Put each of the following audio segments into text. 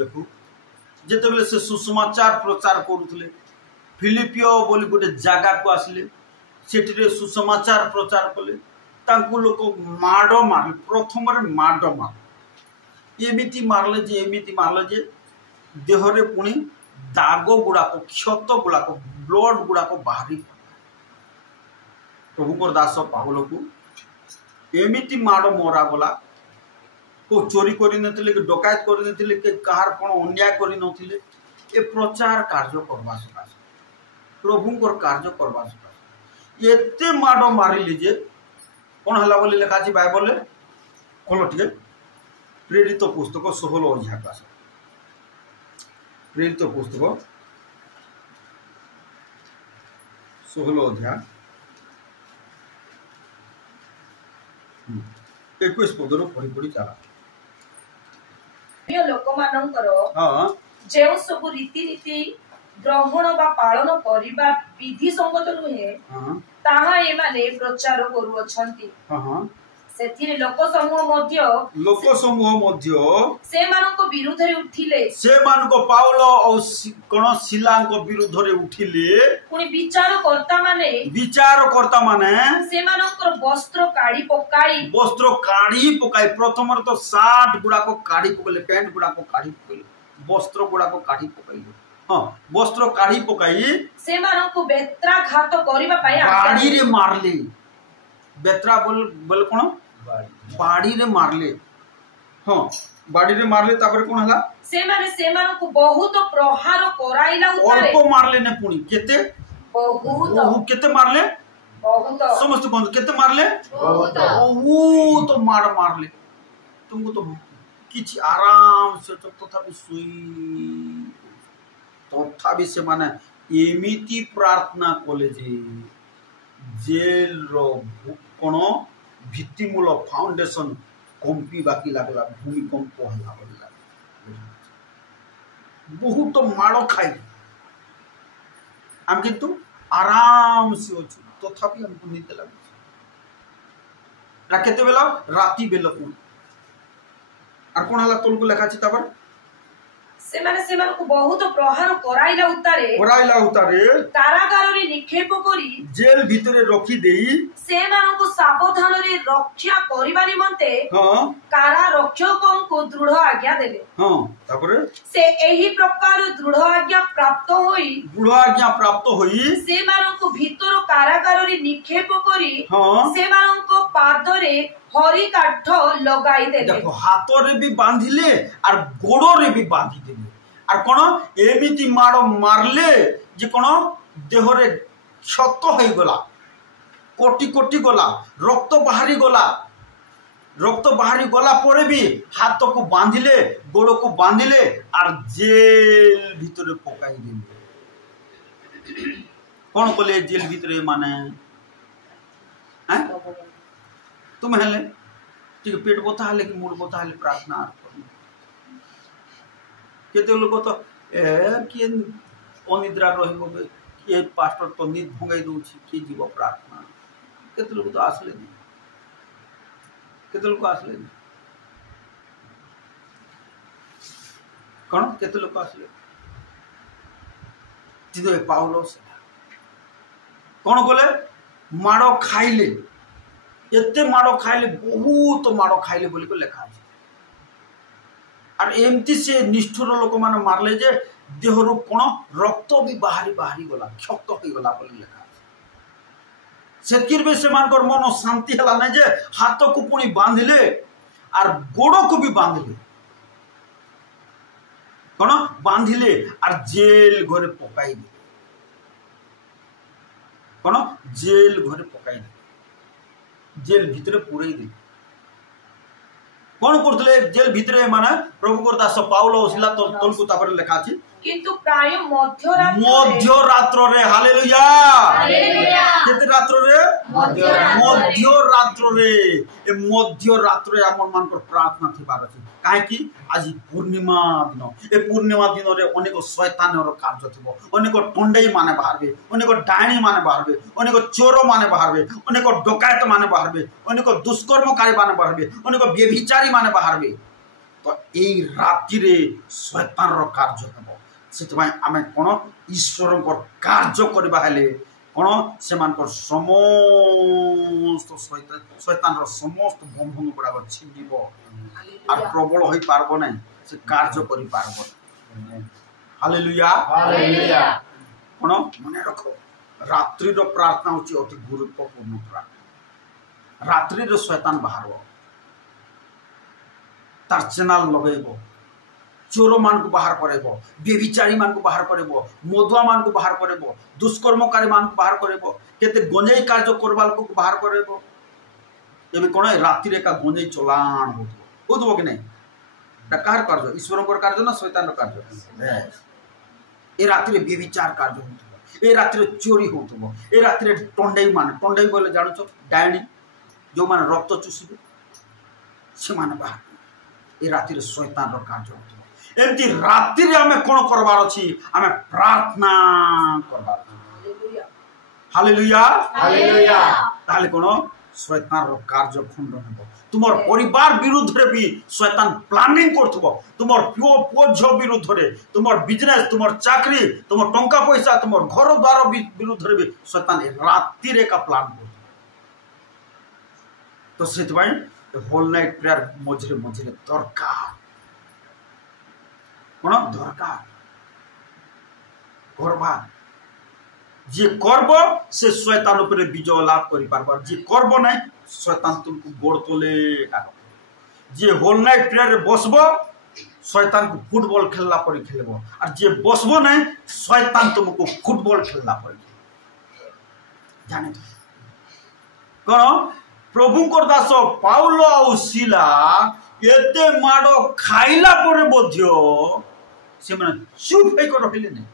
देखु जिते से सुसमाचार प्रचार करुले फिलिपियो बोली गोटे जगह को आसिले सेठी सुसमाचार प्रचार कले लोक माड़ मार प्रथम माड़ मार एमती मारले जे देहरे पुणी दाग गुड़ाक क्षत गुड़ाक ब्लड गुड़ाक बाहरी प्रभुकर दास पावल को एमती माड़ मरा गला को चोरी करते कि डकायत करते कि कहार कौन अन्याय कर ए प्रचार कार्य करवा सकाशे प्रभुकर कार्य करवा सकाशे एते माड़ मारिली जे कौन है बोली लिखा है बाइबल खोल टे प्रेरित पुस्तक 16 अध्याय का प्रेरित पुस्तक 16 अध्याय 21 पदर पढ़ी पढ़ी चला लोक मानकर जेउ सब रीति नीति ग्रहण बा पालन करिबा विधि संगत नुहे ताहा एमाने प्रचार करूअछंती सेथिरे लोक समूह मध्य से मानको विरुद्ध रे उठिले से मानको पाउल और कोन सिलांको विरुद्ध रे उठिले पुनी विचारकर्ता माने से मानकर वस्त्र काढी पकाई प्रथम तो सार्ट गुडा को काढी पकले पैंट गुडा को काढी पकले वस्त्र गुडा को काढी पकले हां वस्त्र काढी पकाई से मानको बेत्राघात करिबा पाए बाड़ी रे मारले बेत्रा बोल कोन बाड़ी रे मारले हां बाड़ी रे मारले तापर कोन हला से मानको बहुत प्रहार कराइला उतारे अल्प मारले ने पुनी केते बहुत केते मारले बहुत समस्त कोन केते मारले बहुत तो मारले तुमको तो किछ आराम से तो तथापि सुई तथापि से माने एमिति प्रार्थना कले जे जेल रो कोन भित्तिमूल फाउंडेशन कंपी बाकी लागला भूमिकंप होला बोला बहुत तो माड़ खाई हम किंतु आराम से अछि तथापि हमको नींद लागे राकेते बेला राती बेला कोन आर कोन हला तोल को लेखा छी तबर से मानको बहुत प्रहार कराइला उतारे कारागार रे निक्षेप करी जेल भितरे रखी देई से मानको सावधान रे रक्षा करिबा निमंते कारा रक्षकों को दृढ़ आज्ञा देले तापरे से एही प्रकार दृढ़ आज्ञा प्राप्त होई से मानको भीतर कारागार रे निक्षेप करी से मानको पाद रे हरी काठ लगाई देले देखो हाथ रे भी बांधिले और गोड़ो रे भी बांधी देले और कोन एमिति माड़ मारले जे कोन देह रे क्षत होई गला कोटी कोटी गला रक्त बाहरी गला परे भी हाथ को बांधिले गोड़ को बांधिले और जेल भीतर पकाई देले कोन बोले जेल भीतर माने हैं तुम हेले ठीक पेट बता हेले कि मूड बता हेले प्रार्थना केते लोग तो के अनिद्रा रहिबो के पास्टर तो निद भंगाई दोछि के जीव प्रार्थना केते लोग तो आसले नहीं केते लोग आसले नहीं कोन केते लोग आसले जिदो पाउलोस कोन बोले माड़ो खाइले एते माड़ खाइले बहुत माड़ खाइले बोली को लेखा है और एमती से निष्ठुर लोक माने मारले जे देहरु कोन रक्त भी बाहरी गला क्षत होई गला बोली लेखा सेतिर बे से मानकर मन शांति हला नै जे हाथ को पुणी बांधिले और गोड़ को भी बांधिले कोन बांधिले और जेल घरे पकाई कोन जेल घरे पकाई जेल भितरे पुरई दे कौन करथले जेल भितरे माने प्रभु दास पाउल ओसिला तो तोलकु तापर लेखा अछि किंतु प्राय मध्य रात्र रे हालेलुया केते रात्र रे मध्य रात्र रे ए मध्य रात्र रे हमन मान पर प्रार्थना थिबार अछि काहे कि आज पूर्णिमा दिन ए पूर्णिमा दिन रे अनेक शैतान रो कार्य थिबो अनेक टंडई माने बाहरबे अनेक डाणी माने बाहरबे अनेक चोर माने बाहरबे अनेक डकायत माने बाहरबे अनेक दुष्कर्मकारी माने बाहरबे अनेक व्यभिचारी माने बाहरबे तो यही राति शैतान कार्य हम से आम कौन ईश्वर कार्य करवा हेले कौन से समस्त शैतान समस्त बंधन गुड़ाक छिंजीब और प्रबल हो पारब ना से कार्य कर पारब हालेलुया कौन मन रख रात्रि प्रार्थना हूँ अति गुरुत्वपूर्ण प्रार्थना रात्रि शैतान बाहर तार चैनल लगेब चोर मान को बाहर करेब व्यभिचारी मान को बाहर करेब मदुआ मान को बाहर करेब दुष्कर्मकारी मान को बाहर करेब केते गंजेई कार्य करवा लोक को बाहर करेब एबे कोन रात्रि का गंजेई चलाण होतो कि नहीं कार कार्य ईश्वर कार्य ना शैतान कार्य ए रात्रि व्यभिचार कार्य होतो ए रात्रि चोरी होतो ए रात्रि टंडेई बोले जानो डायणी जो मान रक्त चुषिबे से मान बाहर ए रात्रि शैतान कार्य होतो एमती रात्रि आमे कोन करबार अछि आमे प्रार्थना करबार हालेलुया हालेलुया ताले कोन शैतान कार्य खंडन हो तुमर परिवार विरुद्ध रे भी शैतान प्लानिंग करथबो तुमर पुओ झ विरुद्ध रे तुमर बिजनेस तुमर चाकरी तुमर टंका पैसा तुमर घर द्वार विरुद्ध रे भी शैतान रात्रि रे का प्लान करथबो तो सेत भाई होल नाइट प्रेयर मझरे मझरे दरकार कौन दरकार करवा जे करब से शैतान उपरे विजय लाभ करि पारबा जे करब नहीं शैतान तुमको गोड़ तले जे होल नाइट प्रेयर बसब शैतान को फुटबॉल खेलला परि खेलबो और जे बसब नहीं शैतान तुमको फुटबॉल खेलला परि जाने कौन प्रभु को दास पाउल और सिला एते माड़ो खाइला परे मध्य से माने चुप है कर रहिले नहीं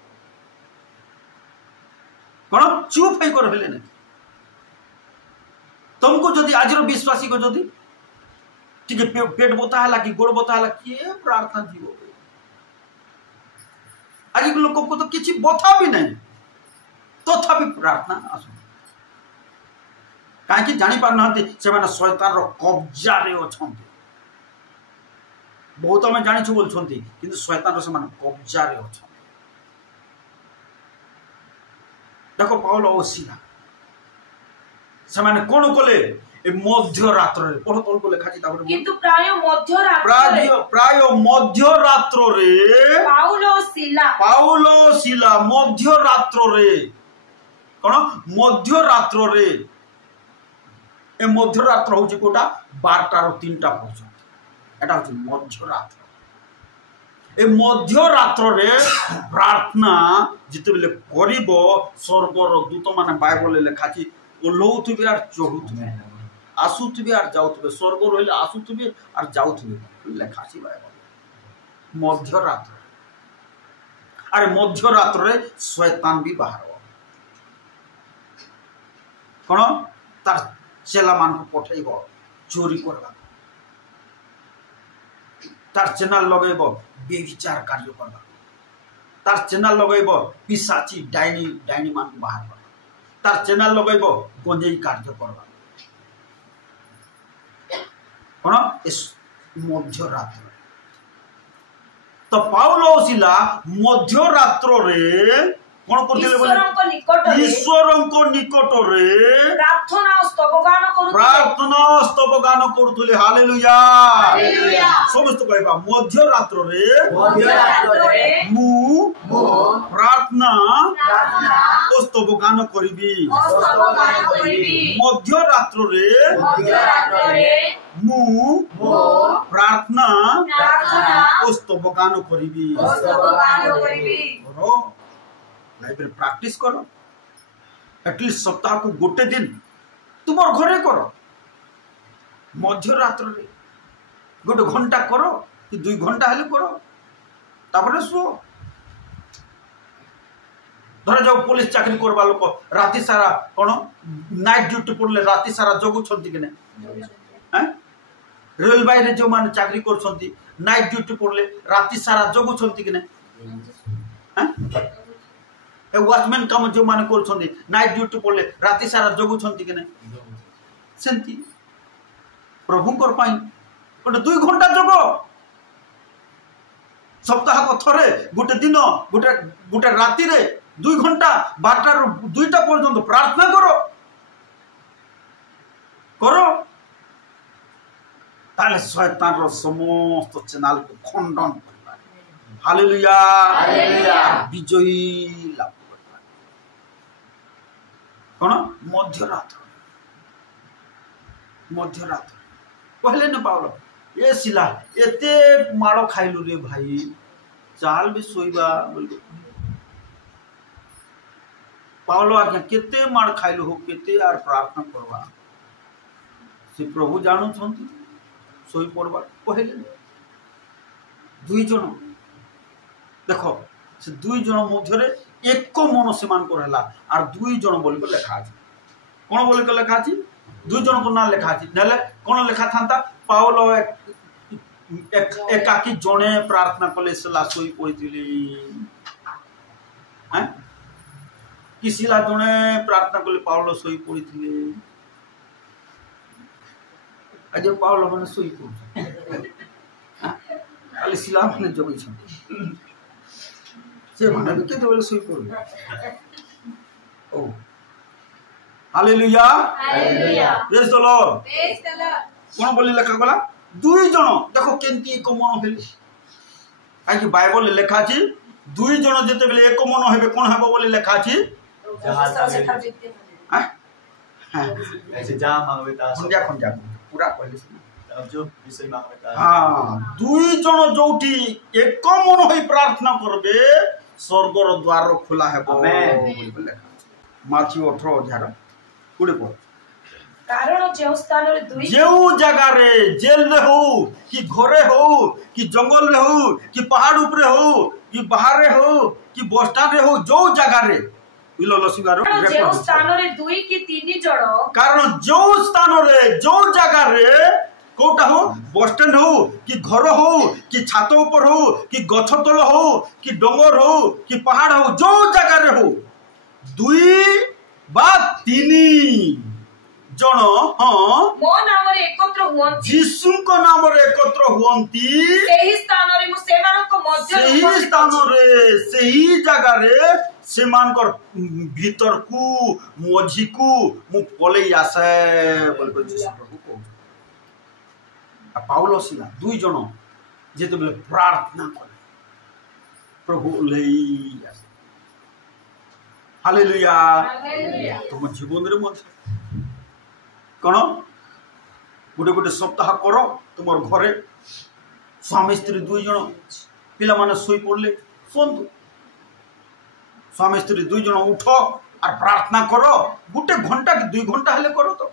कौन चुप है कर रहिले नहीं तुमको जदि आज विश्वासी को जदि ठीक पेट बोता है कि गोड़ बोता है किए प्रार्थना जीव आज लोक को तो किसी बोता भी नहीं तथापि तो प्रार्थना आस कहीं जानी पार ना से शैतान कब्जा रे अछंती बहुत आम जानी बोलते कि शैतान से कब्जा रे अच्छा देख पाउल और सिला से कौन कले मध्य रात्र पढ़ तौर को लिखा किंतु प्राय मध्य रात्र रे पाउल सिला मध्य रात्र रे कौन मध्य रात्र रे ए मध्य रात्र हूँ कोटा 12 ରୁ 3ଟା पर्यंत एटा हूँ मध्य रात्र ए मध्य रात्र रे प्रार्थना जिते बेले करिबो स्वर्गर दूत माने बाइबल लिखा छी ओल्हौथबे आर चढ़ुथबे आसुथबे आर जाउथबे स्वर्ग रहिले आसुथबे आर जाउथबे लिखा छी बाइबल मध्य रात्र अरे मध्य रात्र रे शैतान भी बाहर कोन तार चेला मान को पठेब चोरी करवा तार चैनल लगेब बेविचार कार्य करवा तार चैनल लगेब पिशाची डाइनी मान को बाहर करवा तार चैनल लगेब गंजेई कार्य करवा कौन इस मध्य रात्र तो पाउल सिला मध्य रात्र रे कौन करथिले ईश्वर को निकट रे प्रार्थना स्तवगान करथुले हालेलुया हालेलुया समस्त कहबा मध्य रात्र रे मु प्रार्थना स्तवगान करिबी मध्य रात्र रे मु प्रार्थना स्तवगान करिबी लाइब्रेरी प्रैक्टिस करो एटलिस्ट सप्ताह को गोटे दिन तुम घरे करो मध्य रात्र रे गोटे घंटा करो कि 2 घंटा हेले करो तापर सो धर जाओ पुलिस चाकरी करवा लोक राति सारा कौन नाइट ड्यूटी पड़ले राति सारा जगु छंती कि नहीं रेलवे रे जो मान चाकरी कर नाइट ड्यूटी पड़ले राति सारा जगु छंती कि नहीं वाचमैन काम जो मान कर नाइट ड्यूटी पड़ले राति सारा जगु कि नहीं सेंती प्रभु गोटे 2 घंटा जग सप्ताह को थरे गोटे दिन गोटे गोटे राति रे 2 घंटा 12टा रु 2टा पर्यंत प्रार्थना करो ताले शैतान रो समस्त चैनल को खंडन करबा हालेलुया हालेलुया विजयी लाभ करबा कोन मध्यरात कहले न पावलो ए सिला एते माड़ो खाइलु रे भाई चाल भी सोइबा बोल पावलो आज्ञा केते माड़ खाइलु हो केते यार प्रार्थना करबा से प्रभु जानू छंती सोई पड़वा कहले 2 जन देखो से 2 जन मध्य एक मन से मान को रहला और 2 जन बोली को लिखा अछि कोन बोली को लिखा अछि 2 जन को नाम लिखा अछि नले कोन लिखा थांता पावलो एकाकी जने प्रार्थना कले सला सोई पड़िथिली हैं किसिला जने प्रार्थना कले पावलो सोई पड़िथिली आज पावलो माने सोई पड़ु खाली सिला माने जगै छ से माने के तो सोई पड़ु ओ hallelujah hallelujah praise the Lord कोन बोली लिखा गला 2 जन देखो केंती एक मन हेले काई कि बाइबल लिखा छी 2 जन जते बेले एक मन हेबे कोन हेबो बोली लिखा छी हां ऐसे जा मांगबे ता खंजा पूरा कहले अब जो विषय मांगबे ता हां 2 जन जोठी एक मन होई प्रार्थना करबे स्वर्गर द्वार खुला हेबो बोली लिखा माथी 18 अध्याय कुडे पढ कारण जो स्थान रे 2 जो जगह रे जेल रे हो कि घरे हो कि जंगल रे हो कि पहाड़ ऊपर हो कि बाहर रे हो कि बस स्टैंड रे हो जो जगह रे इलो लसीबारो जो स्थान रे 2 कि 3 जण कारण जो स्थान रे जो जगह रे कोटा हो बस स्टैंड हो कि घर हो कि छात ऊपर हो कि गछ तल हो कि डंगर हो कि पहाड़ हो जो जगह रे हो 2 बा 3 जन हां मो नाम रे एकत्र हुअंती यीशु को नाम रे एकत्र हुअंती सेही स्थान रे मु सेमान को मध्य सेही स्थान रे सेही जगह रे सेमान कर भीतर को मझी को मु पले आसे बोल को यीशु प्रभु को आ पाउलो सिला 2 जन जेते बेले प्रार्थना करे प्रभु लई आसे हालेलुया हालेलुया तुम जीवन रे मत कौन गोटे गोटे सप्ताह कर तुम घरे स्वामी स्त्री 2 जन पिला माने सोई पड़ले सुनतु स्वामी स्त्री 2 जन उठ और प्रार्थना करो गोटे घंटा कि 2 घंटा हेले करो तो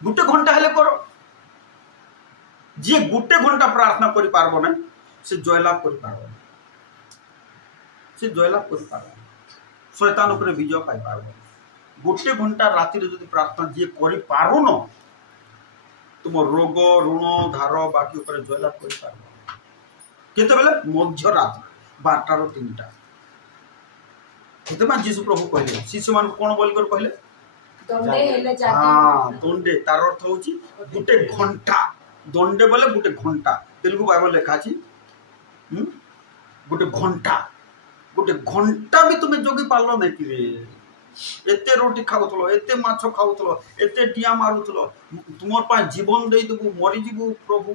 गोटे घंटा हेले करो जे गोटे घंटा प्रार्थना करि पारबो ना से जयलाभ करि पारबो से जयलाभ करि पारबो शैतान ऊपर विजय पाई पारबो गोटे घंटा राति रे जदि प्रार्थना जे करि पारो न तुम रोग ऋण धार बाकी ऊपर जयलाभ करि पारबो केते बेले मध्य रात 12टा रो 3टा केते मा यीशु प्रभु कहले शिशु मान कोन बोल कर कहले दंडे हेले जाके हां दंडे तार अर्थ होची गोटे घंटा दंडे बोले गोटे घंटा तेलुगु बाइबल लिखा छी गोटे घंटा भी तुम जोगी पालो नहीं कि रे एते रोटी खाउथलो एते माछ खाउथलो एते टिया मारुथलो तुमर पा जीवन देई देबु मरि जीवु प्रभु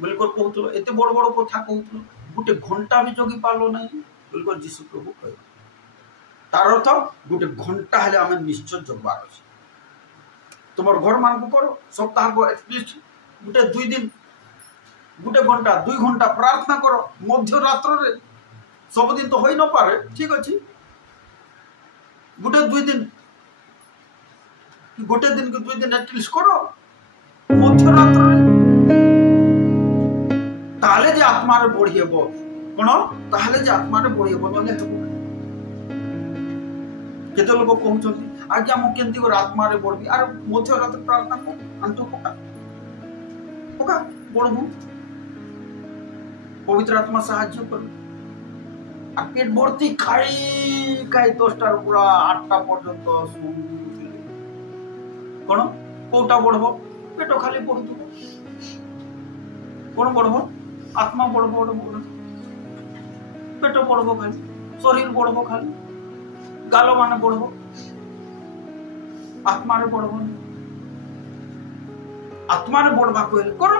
बोलकर कहउथलो एते बड़ बड़ कथा कहउथलो गोटे घंटा भी जोगी पालो नहीं बोलकर यीशु प्रभु कह तार अर्थ गोटे घंटा हेले हमें निश्चय जगबार अछि तुमर घर मान को करो सप्ताह को एटलीस्ट गोटे 2 दिन गोटे घंटा 2 घंटा प्रार्थना करो मध्य रात्र रे सब दिन तो होई न पारे ठीक अछि गोटे 2 दिन के 2 दिन एटलीस्ट करो मध्य रात्र रे ताले जे आत्मा रे बढ़ी हेबो कोन ताले जे आत्मा रे बढ़ी हेबो नले हेबो केते लोग कहउछथि आज्ञा मु केंती को आत्मा रे बढ़बी आर मध्य रात्र प्रार्थना को अंत पका बढ़बू पवित्र आत्मा साहाय्य कर आ पेट भर्ती खाई 10टा पूरा 8टा पर्यंत कोन कोटा बढ़बो पेट खाली बढ़दो कोन बढ़बो आत्मा बढ़बो पेट बढ़बो खाली शरीर बढ़बो खाली गाल मान बढ़बो आत्मा रे बढ़बो आत्मा रे बढ़बा कहले करो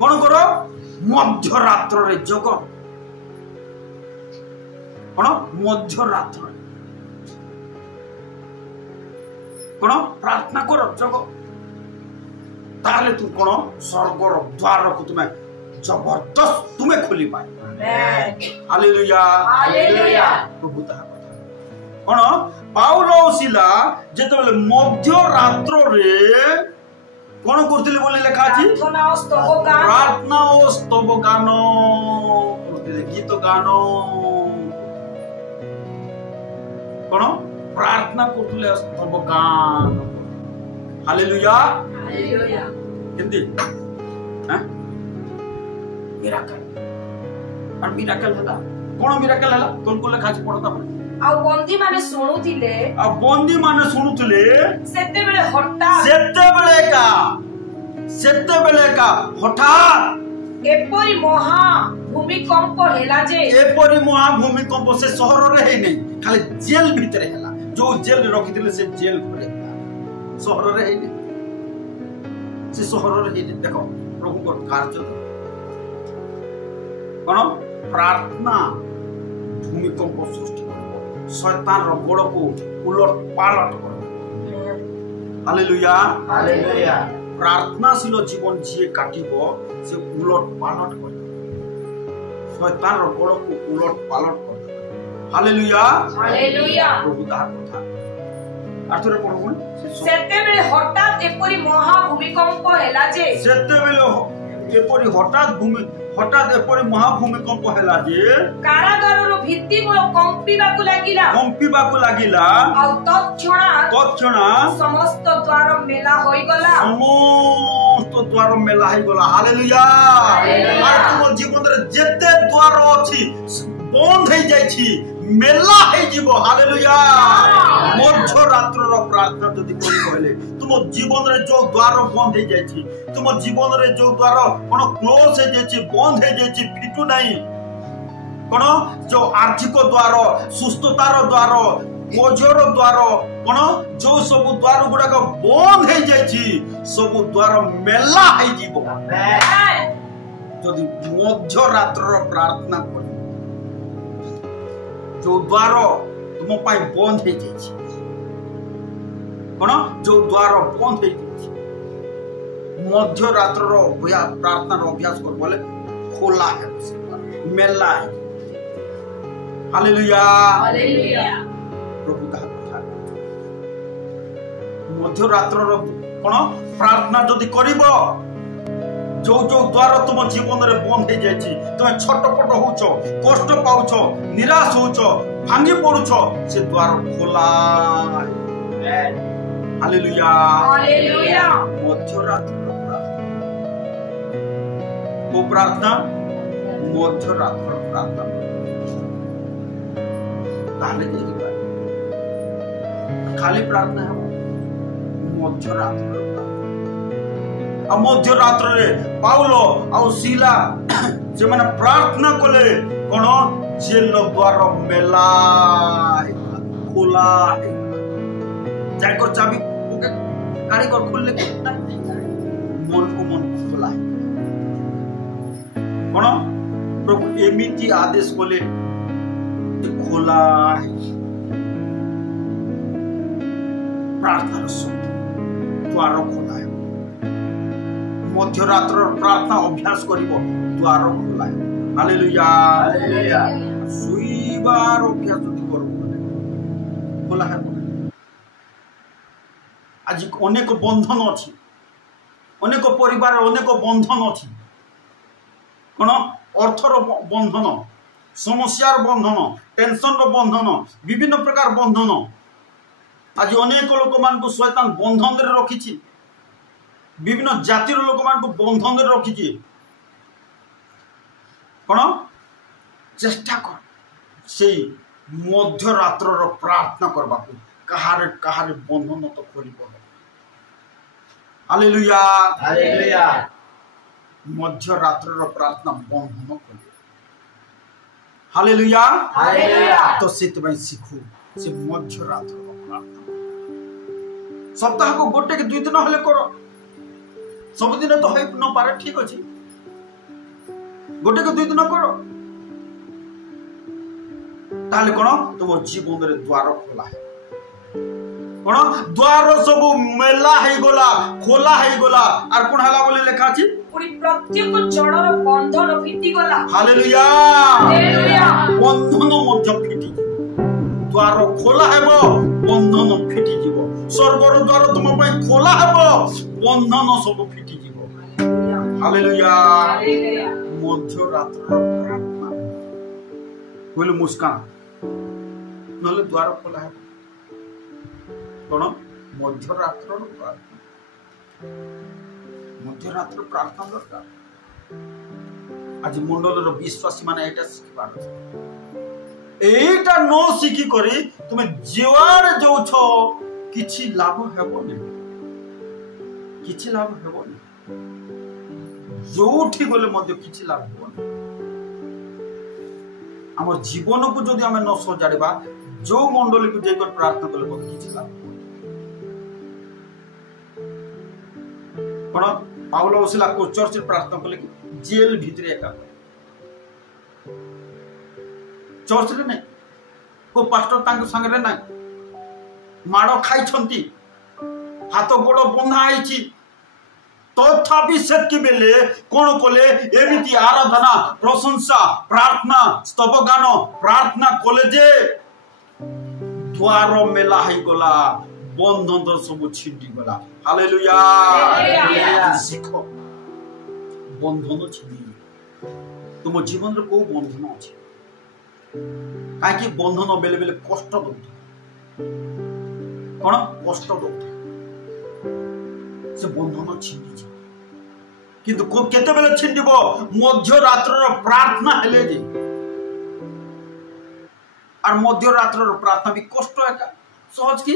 कौन करो मध्यरात्र रे जग कौन मध्यरात्र कौन प्रार्थना कर जग ताले तू कौन स्वर्गर द्वार को तुम्हें जबरदस्त तुम्हें खोली पाए हालेलुया हालेलुया प्रभु ता कौन पाउल और सिला जेतबेले मध्यरात्र रे कौन करथिले बोली लिखा अछि प्रार्थना और स्तव गान करथिले गीत गान कौन प्रार्थना करथिले स्तव गान हालेलुया हालेलुया हिंदी हैं मिराकल और मिराकल हला कौन मिराकल हला कोन को लिखा अछि पढता पड़े आ बंदी माने सुनुथिले सेते बेले का हठात एपरी महा भूमिकंप हेला जे एपरी महा भूमिकंप से शहर रे हे नहीं खाली जेल भीतर हेला जो जेल रे रखिथिले से जेल घरे शहर रे हे नहीं से शहर रे हे देखो प्रभु को कार्य कोन प्रार्थना भूमिकंप सृष्टि शैतान रो गोड़ को उलट पालट कर हालेलुया हालेलुया प्रार्थनाशील जीवन जी काटिबो से उलट पालट कर शैतान रो गोड़ को उलट पालट कर हालेलुया हालेलुया प्रभु ता कथा आर्थरे पढो सेते बेले हठात एपरी महा भूमिकंप हेला जे सेते बेले एपरी हठात एपरी महा भूमिकंप हेला जे कारागार रो भित्ति मूल कंपीबाकू लागिला आ तत्क्षणा समस्त द्वार मेला होई गला हालेलुया आ तुम जीवन रे जेते द्वार अछि बंद हे जाय छी मेला हे जीवो हालेलुया मध्यरात्र रो प्रार्थना जदि कोन कहले तुम जीवन रे जो द्वार बंद हे जाय छी तुम जीवन रे जो द्वार कोन क्लोज हे जाय छी बंद हे जाय छी फिटू नाही कोन जो आर्थिक द्वार सुस्थतार द्वार बोझर द्वार कोन जो सब द्वार गुडा को बंद हे जाय छी सब द्वार मेला हे जीवो जदि मध्यरात्र प्रार्थना कर जो द्वार तुम पाई बंद हे जाय छी कोन जो द्वार बंद हे जाय छी मध्यरात्र रो प्रार्थना रो अभ्यास कर बोले खोला है मेला है हालेलुया हालेलुया प्रभु ता कथा मध्यरात्र रो कोन प्रार्थना जदि करिवो जो जो द्वार तुम जीवन रे बंद हे जाय छी तुम छटपट होउछो कष्ट पाउछो निराश होउछो भांगी पडुछो से द्वार खोला हालेलुया हालेलुया मध्यरात्र वो प्रार्थना मध्यरात्र प्रार्थना ताले जे खाली प्रार्थना है मध्यरात्र मध्यरात्र रे पाउलो और सीला जे माने प्रार्थना कले कोन जेल द्वार मेला खोला जाकर चाबी ओके गाड़ी को खोलले मन को मन खोला कोन प्रभु एमिति आदेश बोले खोला प्रार्थना द्वार खोला है मध्यरात्र प्रार्थना अभ्यास करिवो द्वार खोला है हालेलुया हालेलुया सुईबार अभ्यास जदि करबो खोला है आज अनेक बंधन अछि अनेक परिवार अनेक बंधन अछि कोन अर्थर बंधन समस्यार बंधन टेंशन रो बंधन विभिन्न प्रकार बंधन आज अनेक लोक मान को शैतान बंधन रे रखिछि विभिन्न जातिर लोक मान को बंधन रे रखिछि कोन चेष्टा कर से मध्यरात्र रो प्रार्थना करबा को कहारे बंधन तो खोली पड़ो हालेलुया हालेलुया मध्यरात्र प्रार्थना बंधन कर। हालेलुया तो से शिखु से मध्यरात्र प्रार्थना सप्ताह को गोटे के 2 दिन हेले कर। सबुदिन तो हो न पारे ठीक अच्छे गोटे के 2 दिन कर ताले कौन तुम जीवन रे द्वार खोला है कौन द्वार सब मेला है गला खोला है गला आर कोन हला बोले लिखा अछि पुरी प्रत्येक जड़र बंधन फिटी गला। हालेलुया हालेलुया बंधन मध्य फिटी द्वार खोला हेबो बंधन फिटी जीवो स्वर्गर द्वार तुम पय खोला हेबो बंधन सब फिटी जीवो। हालेलुया हालेलुया मध्य रात्र प्रार्थना बोले मुस्कान नले द्वार खोला है कौन मध्यरात्र प्रार्थना मध्यरात्र प्रार्थना दरकार। आज मंडल विश्वासी माने एटा शिखबार एटा न शिखी करी तुम जीवार जो छो किछि लाभ हेबो नै किछि लाभ हेबो नै जोठी गले मध्य किछि लाभ हेबो नै। आम जीवन को जदि आम न सजाड़ा जो मंडली को जाकर प्रार्थना कले मत किछि लाभ कौन पाउल ओसिला को चर्च प्रार्थना कले कि जेल भीतर एका चर्च रे नहीं को पास्टर तांको संग रे नहीं माड़ खाई छंती हाथ गोड़ बंधा आईची तथापि सेतकी बेले कोन कोले एमिति आराधना प्रशंसा प्रार्थना स्तव गान प्रार्थना कोले जे द्वार मेला है गला बंधन तो सब छिंडी गला। हालेलुया शिखो बंधन छिंडी तुम जीवन रे को बंधन अछि काकी बंधन बेले बेले कष्ट दो कोन कष्ट दो से बंधन छिंडी किंतु केते बेले छिंडीबो मध्यरात्र प्रार्थना हेले जे और मध्यरात्र प्रार्थना भी कष्ट एका सहज की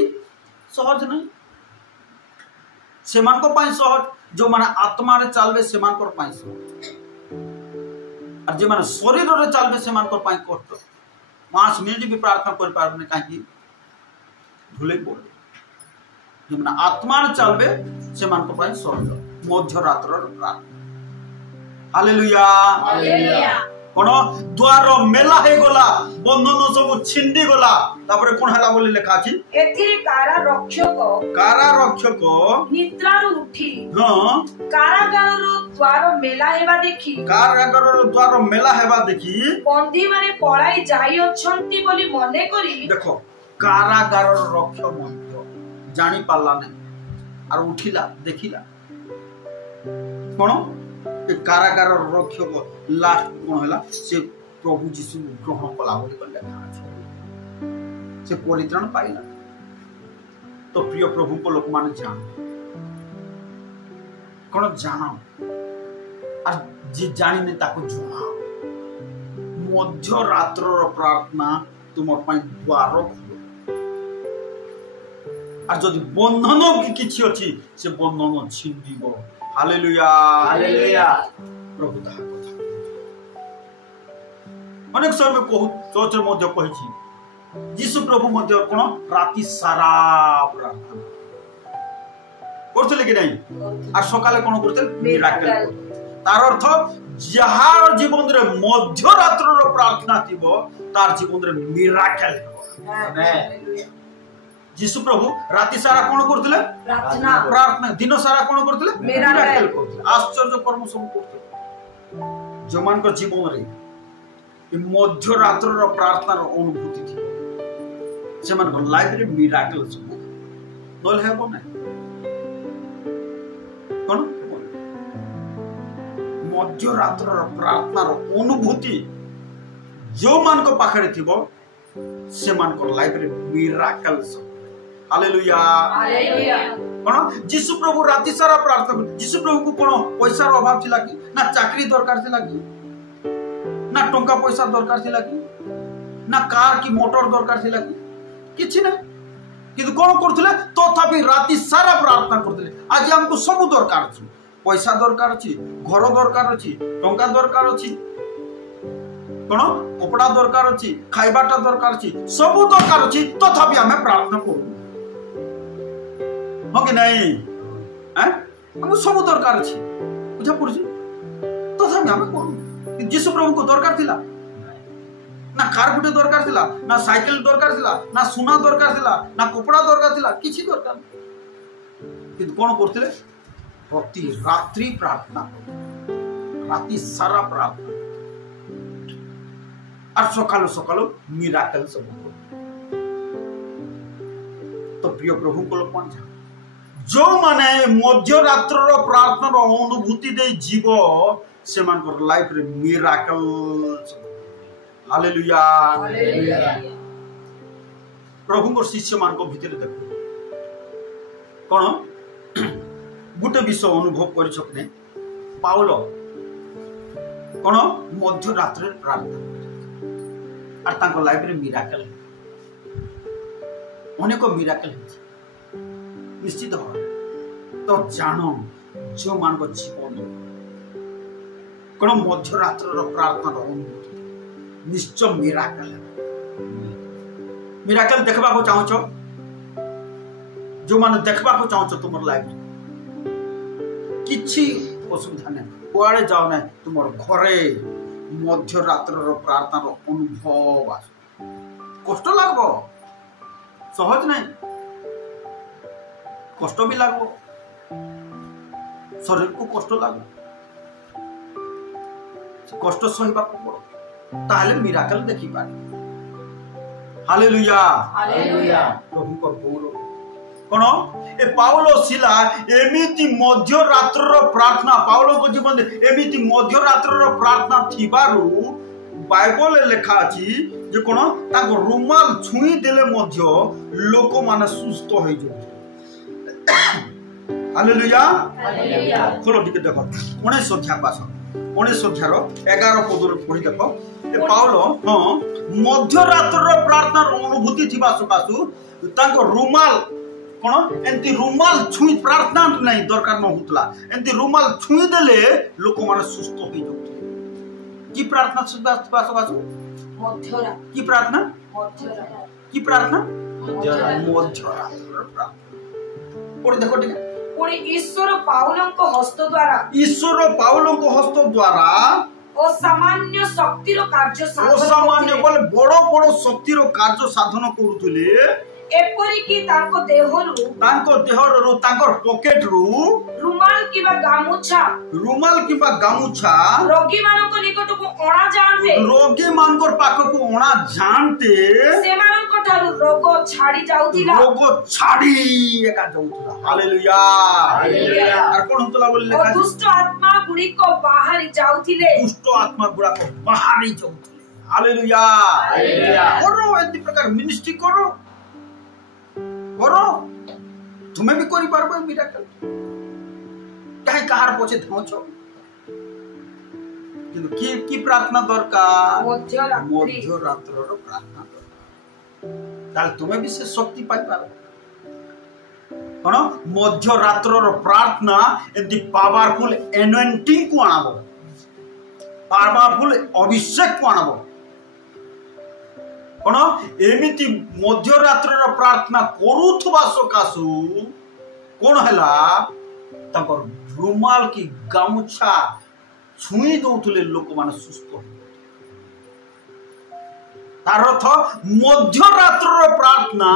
सहज नहीं से मान को पाई सहज जो माने आत्मा रे चलबे से मान को पाई सहज और जे माने शरीर रे चलबे से मान को पाई कष्ट 5 मिनट भी प्रार्थना कर पारबे काकी भूले पड़े जे माने आत्मा रे चलबे से मान को पाई सहज मध्यरात्र प्रार्थना। हालेलुया हालेलुया कोन द्वार मेला हे गला बंधन सब छिंडी गला तापरे कोन हला बोली लिखा अछि एथिरे कारारक्षक निद्रारु उठी हां कारागारर द्वार मेला हेबा देखि बंदी माने पळाई जाई अछंती बोली मने करी देखो कारागारर रक्षक मध्य जानि पाला नै और उठिला देखिला कोन कारागार रक्षक लास्ट कोन होला से प्रभु जीशु ग्रहण कला बोली लिखा अछि से परित्राण पाइला। तो प्रिय प्रभु को लोक मान जान कोन जाना आ जे जानि ने ताको जुना मध्यरात्र प्रार्थना तुम पई द्वार खोलो आ जदि बंधन किछि अछि से बंधन छिंदिबो। हालेलुया हालेलुया प्रभु ता कथा अनेक समय में कहू चर्च मध्य कहि जीशु प्रभु मध्य कोन राति सारा प्रार्थना करथले कि नहीं आ सकाले कोन करथले मिराकल तार अर्थ जहार जीवन रे मध्यरात्र रो प्रार्थना थिबो तार जीवन रे मिराकल हेबो। आमेन। जीशु प्रभु राति सारा कोन करथले प्रार्थना दिन सारा कोन करथले मिराकल करथले आश्चर्य कर्म सब करथले जमान को जीवन रे मध्यरात्र रो प्रार्थना रो अनुभूति थी से मन लाइफ रे मिराकल सब नल हेबो नै कोन मध्यरात्र रो प्रार्थना रो अनुभूति जो मान को पाखरे थिबो से मान को लाइफ रे मिराकल सब। हालेलुया हालेलुया कोन जीशु प्रभु राति सारा प्रार्थना करते जीशु प्रभु को कोन पैसा रो अभाव थिला कि ना चाकरी दरकार थिला कि ना टंका पैसा दरकार थिला कि ना कार की मोटर दरकार थिला कि किछि ना किंतु कोन करथले तथापि राति सारा प्रार्थना करथले आज हमको सब दरकार छु पैसा दरकार अछि, घर दरकार अछि, टंका दरकार अछि, कोन कपड़ा दरकार अछि, खाइबाटा दरकार अछि, सब दरकार अछि, तथापि हमें प्रार्थना करू हो कि नहीं? हम सब दरकार अछि, बुझा पड़ुछि, तथापि हमें करू। यीशु प्रभु को दरकार थिला ना कार गुटे दरकार थिला, ना साइकिल दरकार थिला, ना सुना दरकार थिला, ना कपड़ा दरकार थिला, किछि दरकार किंतु कोन करथिले? प्रति रात्रि प्रार्थना, राति सारा प्रार्थना और सकाल सकाल मिराकल सब। तो प्रिय प्रभु को लोक मान जो माने मध्य रात्र प्रार्थना अनुभूति दे जीव से मान को लाइफ रे मिराकल सब। हालेलुया, प्रभु को शिष्य मान को भीतर देखो कौन गोटे विषय अनुभव कर सकते पाउल कौन मध्य रात्र प्रार्थना और तांको लाइफ रे मिराकल अनेक मिराकल निश्चित हो तो जानो जो मान को जीवन कौन मध्य रात्र प्रार्थना अनुभूति निश्चय मिराकल देखबा को चाहो छो, जो माने देखबा को चाहो छो तुमर लाइफ किछि असुविधा नहीं, कुआड़े जाओ ना तुमर घरे मध्य रात्र प्रार्थना अनुभव आस। कष्ट लागबो, सहज नहीं, कष्ट भी लागबो, शरीर को कष्ट लागबो, कष्ट सहिबा को ताले मिराकल देखि पारे। हालेलुया, हालेलुया, प्रभु को गौरव कोन ए पाउलो सिला एमिति मध्य रात्र प्रार्थना पाउलो को जीवन एमिति मध्य रात्र प्रार्थना थिबारु बाइबल लेखा अछि जे कोन ताको रुमाल छुई देले मध्य लोक माने सुस्त होई जो। हालेलुया, हालेलुया, खोलो टिके देखो 19 अध्याय पास 19 अध्याय 11 पद पढि देखो ए पाउलो मध्य रात्र प्रार्थना अनुभूति थिबा सकासु ताको रुमाल कोन एंती रुमाल छुई प्रार्थना नहीं दरकार न होतला, एंती रुमाल छुई देले लोक माने सुस्त होई जाउथि। की प्रार्थना सुबा सकासु मध्य रात की प्रार्थना की प्रार्थना मध्य रात्र प्रार्थना पढि देखो ठीक पुणी ईश्वर पाउलंको हस्त द्वारा असामान्य शक्तिर कार्य साधन असामान्य बोले बड़ बड़ शक्तिर कार्य साधन करूथले एपरि कि तांको देहरु तांकर पॉकेट रु रुमाल किबा गामुछा रोगी मानको निकट को ओणा जानते रोगी मानकर पाख को ओणा जानते सेमानको ठारु रोग छाडी जाउतिला एका जाउतिला। हालेलुया, हालेलुया, और कोन होतला बोल लेखा दुष्ट आत्मा गुडी को बाहरी जाउतिले दुष्ट आत्मा गुडा को बाहरी जाउतिले। हालेलुया, हालेलुया, करो एति प्रकार मिनिस्ट्री करो तुम्हें भी करी पारबो मिराकल काहे कहार पछे धाउछो किंतु की प्रार्थना दरकार मध्य रात्र रो प्रार्थना ताल तुम्हें भी से शक्ति पाई पारबो कोन मध्य रात्र रो प्रार्थना एंती पावरफुल एनॉइंटिंग को आनाबो, पावरफुल अभिषेक को आनाबो कोन एमिति मध्य रात्र प्रार्थना करूथबा सकासु कोन हला ताकर रुमाल की गामुछा छुई दउथले लोक माने सुस्त तार अर्थ मध्य रात्र प्रार्थना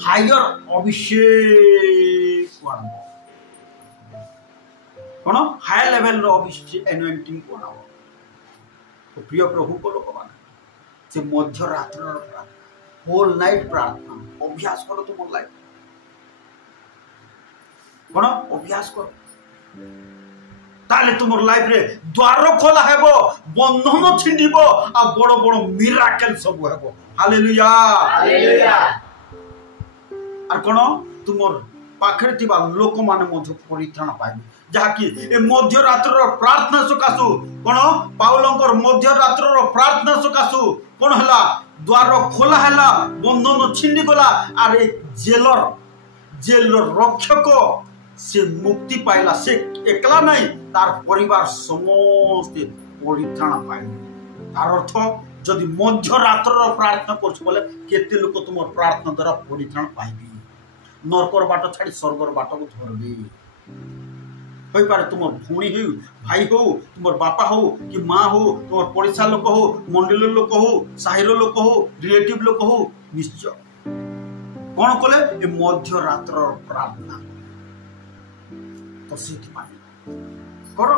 हायर अभिषेक कोन हाई लेवल रो अभिषेक एनॉइंटिंग कोन तो प्रिय प्रभु को लोक माने से मध्य रात्र प्रार्थना होल नाइट प्रार्थना अभ्यास करो तुम लाइफ कोन अभ्यास करो ताले तुम लाइफ रे द्वार खोला हेबो, बंधन छिंडिबो आ बड़ बड़ मिराकल सब हेबो। हालेलुया, हालेलुया, और कोन तुमर पाखरे थिबा लोक माने मध्य परित्राण पाइबे जाकी ए मध्य रात्र प्रार्थना सकासु कोन पाउलंकर मध्य रात्र प्रार्थना सकासु कोन हला द्वार खोला हला, बंधन छिंडी गला और एक जेलर रक्षक से मुक्ति पाइला, से एकला नहीं तार परिवार समस्ते परित्राण पाइबे। तार अर्थ जदि मध्यरात्र प्रार्थना करछ बोले केते लोक तुम प्रार्थना द्वारा परित्राण पाइबे, नरकर बाट छाड़ी स्वर्गर बाट को धरबे। होई पारे तुम भूणी हो, भाई हो, तुम बापा हो कि माँ हो, तुम पड़ोसा लोक हो, मंडल लोक हो, साहिर लोक हो, रिलेटिव लोक हो, निश्चय कौन कले ए मध्यरात्र प्रार्थना तो सीट कर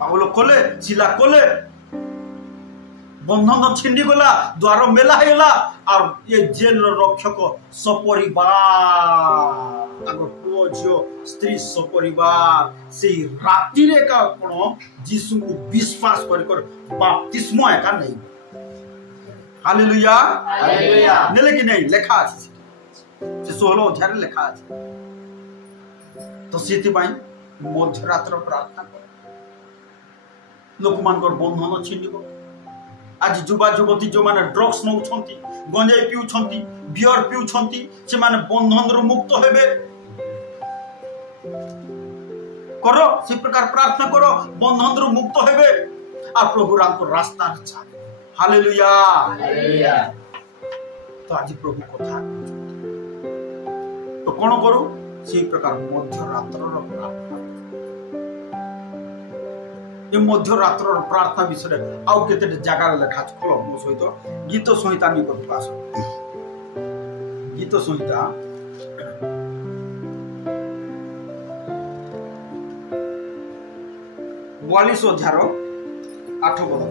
पाउल कले चिला कले बंधन छिंडी गला, द्वार मेला हैला और ये जेल रक्षक सपरिवार पुओ झियो स्त्री सपरिवार से राति रे का कोन जीसु को विश्वास कर बपतिस्म एका नहीं। हालेलुया हालेलुया नेले कि नहीं लेखा अछि से 16 अध्याय लेखा अछि। तो सेति पई मध्यरात्र प्रार्थना कर लोक मानकर बंधन छिंडिबो। आज युवा युवती जो माने ड्रग्स नौछंती, गंजाई पिउछंती, बियर पिउछंती, से माने बंधन रो मुक्त हेबे। करो से प्रकार प्रार्थना करो, बंधन रो मुक्त हेबे आ प्रभु राम को रास्ता छाड़े। Hallelujah hallelujah. तो आज प्रभु कथा तो कोन करू से प्रकार मध्यरात्र रो प्रार्थना। ये मध्यरात्र प्रार्थना विषय आउ केते जगह लेखा खोल मो सहित गीत संहिता नि कर पास। गीत संहिता 42 अध्याय 8 पद।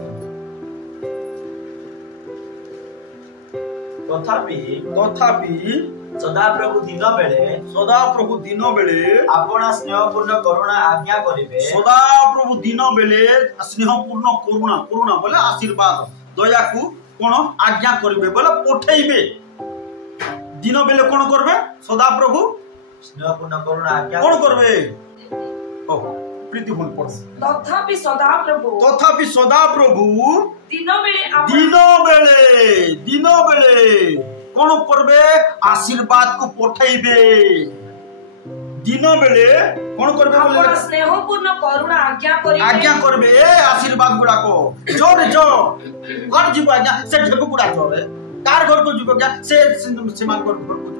तथापि सदाप्रभु दिन बेले आपना स्नेहपूर्ण करुणा आज्ञा करिवे। सदाप्रभु दिन बेले स्नेहपूर्ण करुणा, करुणा बोले आशीर्वाद दया को कोन आज्ञा करिवे बोले पठेइबे। दिन बेले कोन करबे? सदाप्रभु स्नेहपूर्ण करुणा आज्ञा कोन करबे? ओ प्रीति हुन पढ़। तथापि सदाप्रभु दिन बेले कोन करबे? आशीर्वाद को पठेइबे। दिन बेले कोन करबे बोले स्नेहपूर्ण करुणा आज्ञा करबे। ए आशीर्वाद गुडा को जोर जो कर जीव आज्ञा से ढेकु गुडा जोर कार घर को जीव क्या से मान कर घर को जो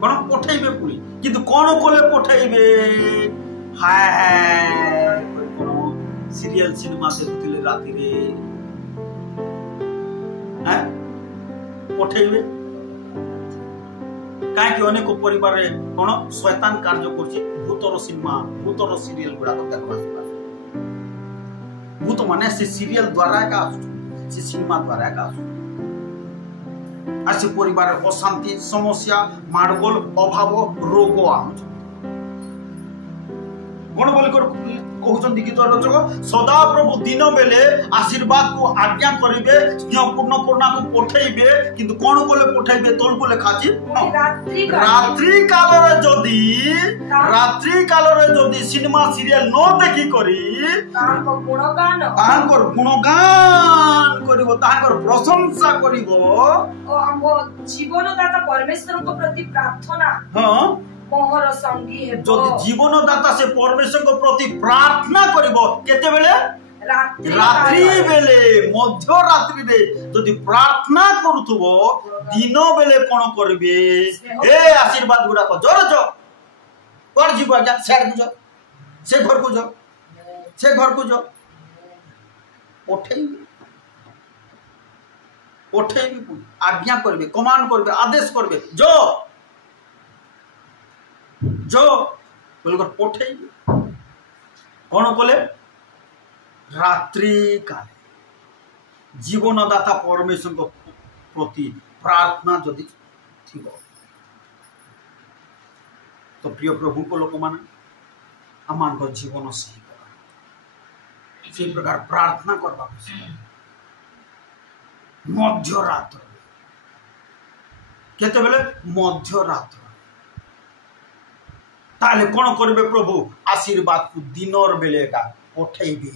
कोन पठेइबे पुरी किंतु कोन कोले पठेइबे। हाय कोन सीरियल सिनेमा देखुतिले राति रे पठेइबे काहे कि अनेक परिवार रे कोन शैतान कार्य करछि। भूतर सिनेमा भूतर सीरियल गुडा तो देखबा भूत माने से सीरियल द्वारा का से सिनेमा द्वारा का आसे परिवार अशांति समस्या मारगोल अभाव रोग आउछ। कोन बोल कर कहउछन गीत रचक सदा प्रभु दिन बेले आशीर्वाद को आज्ञा करिवे, स्नेहपूर्ण करुणा को पठेइबे। किंतु कोन कोले पठेइबे तोल को लेखा अछि रात्रि काल रे जदी सिनेमा सीरियल न देखि करी तांको गुणगान करिवो, तांकर प्रशंसा करिवो ओ हमो जीवनदाता परमेश्वर को प्रति प्रार्थना हां मोहर संगी हेबो। जदि जीवनदाता से परमेश्वर को प्रति प्रार्थना करिवो केते बेले? रात्रि बेले मध्यरात्रि रे जदि प्रार्थना करूथबो दिन बेले कोन करबे? ए आशीर्वाद गुडा को जोर जो कर जीव आज्ञा से घर को जो पठेइबे आज्ञा करबे, कमांड करबे, आदेश करबे जो बोलकर पठेइबे। कोन कले? रात्रि काले जीवनदाता परमेश्वर को प्रति प्रार्थना जदि थिबो तो प्रिय प्रभु को लोक माने आमान को जीवन सही से प्रकार प्रार्थना करबा मध्यरात्र केते बेले? मध्यरात्र ताले कोन करबे प्रभु? आशीर्वाद को दिनर बेले का पठेइबे।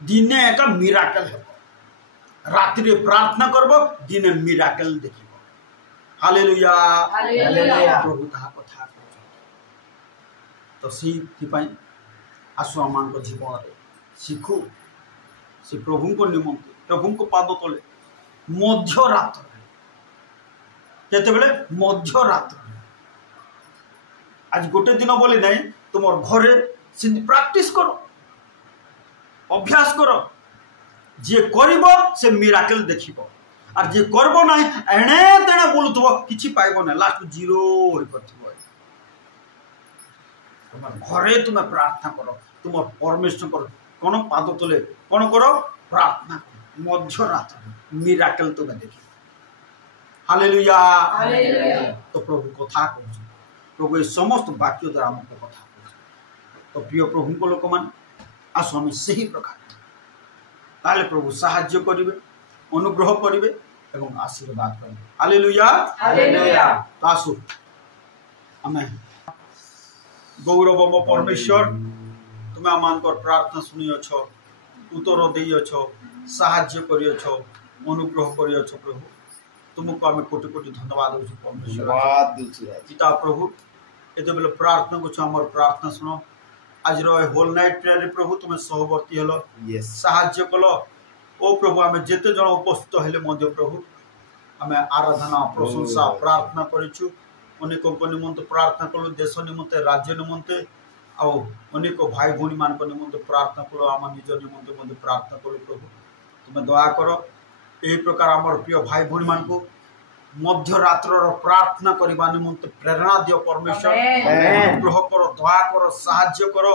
दिने एक मिराकल हेबो। रात्रि प्रार्थना करबो दिने मिराकल देखिबो। हालेलुया हालेलुया प्रभु ताहा कथा तो से आसु आम जीवन शिखु से प्रभु को निमंते प्रभु को पाद तले मध्यरात केतेबेले मध्यरात आज गोटे दिन बोली नहीं तुम घरे सिंधी प्रैक्टिस करो अभ्यास करो जे करिबो से मिराकल देखिबो और जे करबो ना एणे तेणे बोलुथबो किछि पाइबो ना लास्ट जीरो होई पड़थिबो तुम घरे तुम प्रार्थना करो तुम परमेश्वर करो कोन पाद तले कोन करो प्रार्थना मध्यरात मिराकल तुम देखि हालेलुया हालेलुया तो प्रभु कथा कहू प्रभु समस्त वाक्य द्वारा हमको कथा कहू तो प्रिय प्रभु को लोक मान आसु हम सही प्रकार ताले प्रभु साहाय्य करिवे अनुग्रह करिवे एवं आशीर्वाद करिवे हालेलुया हालेलुया तो आसु हमें गौरवम परमेश्वर तुम्हें आमानकर प्रार्थना सुनी अछ उत्तर देई अछ साहाय्य करी अछ अनुग्रह करी अछ प्रभु तुमको आम कोटि कोटि धन्यवाद देछु परमेश्वर पिता प्रभु एते बेले प्रार्थना को हमर प्रार्थना सुनो आज होल नाइट प्रेयर प्रभु तुम्हें सहवर्ती हलो साहाय्य कलो ओ प्रभु आम जेते जन उपस्थित हेले मध्य प्रभु आम आराधना प्रशंसा प्रार्थना करिछु अनेक निमंत प्रार्थना कलु देश निमंते राज्य निमंते आ अनेक भाई भौणी मान निमंते प्रार्थना कलो आम निज निमंते प्रार्थना कलु प्रभु तुम्हें दया कर यही प्रकार आमर प्रिय भाई भौणी मान को मध्यरात्र प्रार्थना करने निमंते प्रेरणा दियो परमेश्वर अनुग्रह कर दया कर साहाय्य कर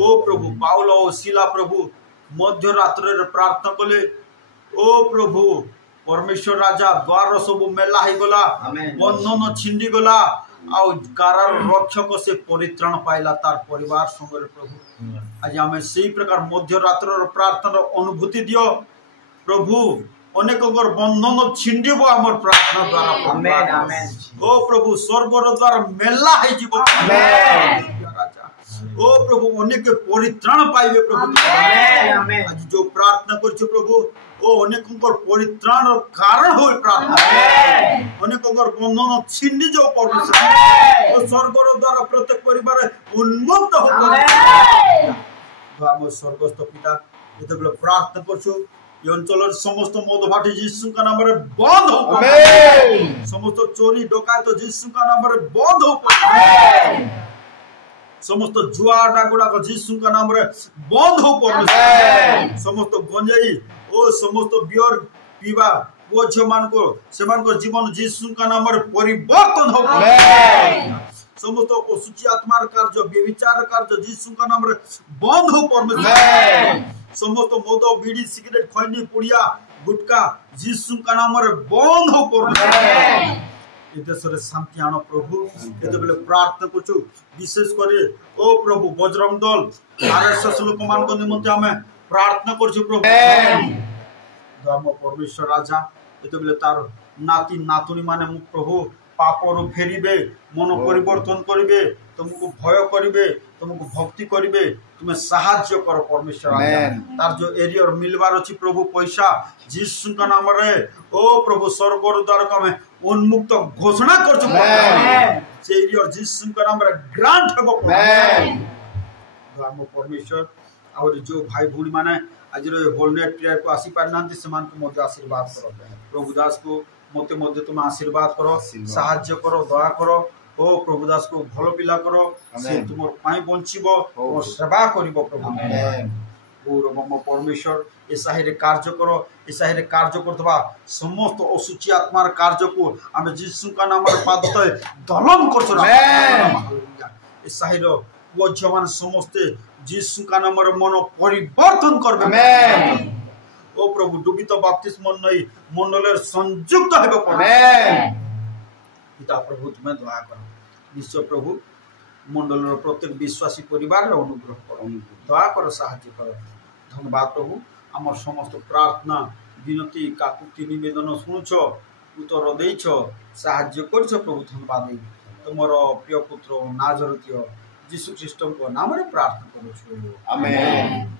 ओ प्रभु पाउल और शिला प्रभु मध्यरात्र प्रार्थना कले ओ प्रभु परमेश्वर राजा द्वार सब मेला हो गला बंधन छिंडी गला कारार रक्षक से परित्राण पाइला तार परिवार संगे प्रभु आज आम से प्रकार मध्यरात्र प्रार्थना अनुभूति दियो प्रभु अनेक बंधन छिंडीब आम प्रार्थना द्वारा ओ प्रभु स्वर्गर द्वार मेला हो ओ प्रभु अनेक परित्राण पाइबे प्रभु आज जो प्रार्थना कर प्रभु ओ अनेक परित्राण कारण हो प्रार्थना अनेक बंधन छिंडी जो परमेश्वर ओ स्वर्गर द्वारा प्रत्येक परिवार उन्मुक्त हो आम स्वर्गस्थ पिता ये प्रार्थना करछु ये अंचल समस्त मद भाटी जीशु का नाम रे बंद हो समस्त चोरी डकायत जीशु का नाम रे बंद हो समस्त जुआ डागुड़ा को जीशु का नाम रे बंद हो समस्त गंजेई ओ समस्त बियर पीवा वो झ मान को जीवन जीशु का नाम रे परिवर्तन हो समस्त असुची आत्मार कार्य व्यभिचार कार्य जीशु का नाम रे बंद हो परमेश्वर समस्त मद बीड़ी सिगरेट खैनी पुड़िया गुटका जीशु का नाम रे बंद हो परमेश्वर ए देश रे शांति आनो प्रभु एते बेले प्रार्थना करछु विशेष करे ओ प्रभु बजरंग दल आरएसएस लोक मान को निमंते हमें प्रार्थना करछु प्रभु धर्म परमेश्वर राजा एते बेले तार नाती नातुनी माने मु प्रभु पापरु फेरिबे मन परिवर्तन करिवे तुमको भय करिवे तुमको भक्ति करिवे तुम्हें साहाय्य कर परमेश्वर तार जो एरियर मिलवार अछि प्रभु पैसा जीसु का नाम रे ओ प्रभु स्वर्गर द्वार का में उन्मुक्त घोषणा करछु से एरियर जीसु का नाम रे ग्रांट हेबो हम परमेश्वर और जो भाई भूणी माने आज रे होलनेट प्रेयर को आसी पारनांती समान को मध्य आशीर्वाद करो प्रभु दास को मते मध्य तुम आशीर्वाद करो साहाय्य करो दया करो ओ प्रभु दास को भलो पिला करो से तुम पाई बंचिबो और सेवा करिवो प्रभु गौरवम परमेश्वर ए साहिरे कार्य करो ए साहिरे कार्य करतबा समस्त असुची आत्मार कार्य को हम जीसु का नाम रे पाद तले दलन करछो हालेलुया ए साहिरो वो जवान समस्त जीसु का नाम रे मन परिवर्तन करबे आमेन ओ प्रभु डुबित बाप्तिस्म नई मंडलेर संयुक्त हेबे पिता प्रभु तुम्हें दया करो निश्चय प्रभु मंडलर प्रत्येक विश्वासी परिवार रे अनुग्रह करो दया करो साहाय्य करो धन्यवाद प्रभु आम समस्त प्रार्थना विनती काकुति निवेदन शुणुछ उत्तर देछ साहाय्य करछ प्रभु धन्यवाद तुमर प्रिय पुत्र नाजरतीय यीशु ख्रीष्ट को नाम रे प्रार्थना करूछु आमेन।